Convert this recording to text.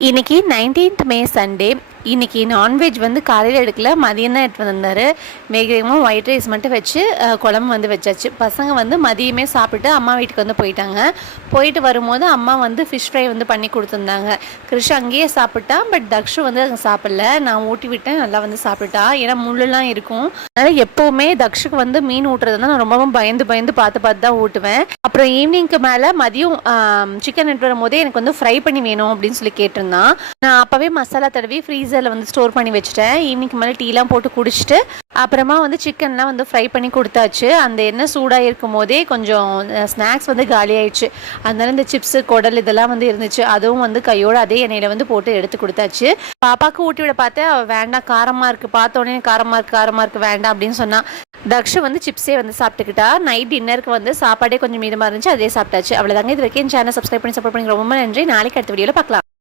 இன்னைக்கு 19th மே Sunday. இன்னைக்கு non veg வந்து காலையில் எடுக்கல, மதியம் தான் எடுத்து வந்திருந்தாரு. வேகமாக ஒயிட் ரைஸ் மட்டும் வச்சு குழம்பு வந்து வச்சாச்சு. பசங்க வந்து மதியமே சாப்பிட்டு அம்மா வீட்டுக்கு வந்து போயிட்டாங்க. போயிட்டு வரும்போது அம்மா வந்து ஃபிஷ் ஃப்ரை வந்து பண்ணி கொடுத்துருந்தாங்க. கிருஷ் அங்கேயே சாப்பிட்டா, பட் தக்ஷு வந்து அங்கே சாப்பிடல. நான் ஊட்டி விட்டேன், நல்லா வந்து சாப்பிட்டா. ஏன்னா முள்ளெல்லாம் இருக்கும். அதனால் எப்போவுமே தக்ஷுக்கு வந்து மீன் ஊட்டுறதுனா நான் ரொம்பவும் பயந்து பயந்து பார்த்து தான் ஊட்டுவேன். அப்புறம் ஈவினிங்க்கு மேலே மதியம் சிக்கன் எடுத்து வரும்போதே எனக்கு வந்து ஃப்ரை பண்ணி வேணும் அப்படின்னு சொல்லி கேட்டிருந்தான். நான் அப்போவே மசாலா தடவி ஃப்ரீசரில் வந்து ஸ்டோர் பண்ணி வச்சுட்டேன். ஈவினிங்க்கு மேலே டீலாம் போட்டு குடிச்சிட்டு அப்புறமா வந்து சிக்கன்லாம் வந்து ஃப்ரை பண்ணி கொடுத்தாச்சு. அந்த எண்ணெய் சூடாக இருக்கும் போதே கொஞ்சம் ஸ்நாக்ஸ் வந்து காலி ஆயிடுச்சு. அதனால இந்த சிப்ஸு குடல் இதெல்லாம் வந்து இருந்துச்சு. அதுவும் வந்து கையோடு அதே எண்ணெயில் வந்து போட்டு எடுத்து கொடுத்தாச்சு. பாப்பாவுக்கு ஊட்டி விட பார்த்தேன், அவள் வேண்டாம் காரமாக இருக்குது, பார்த்தோன்னே காரமாக இருக்குது வேண்டாம் அப்படின்னு சொன்னான். தக்ஷு வந்து சிப்ஸே வந்து சாப்பிட்டுக்கிட்டா. நைட் டின்னருக்கு வந்து சாப்பாடே கொஞ்சம் மீதமாக இருந்துச்சு, அதே சாப்பிட்டாச்சு. அவ்வளோதாங்க. இது வரைக்கும் சேனல் சப்ஸ்கிரைப் பண்ணி சப்போர்ட் பண்ணி ரொம்ப நன்றி. நாளைக்கு அடுத்த வீடியோவில் பார்க்கலாம்.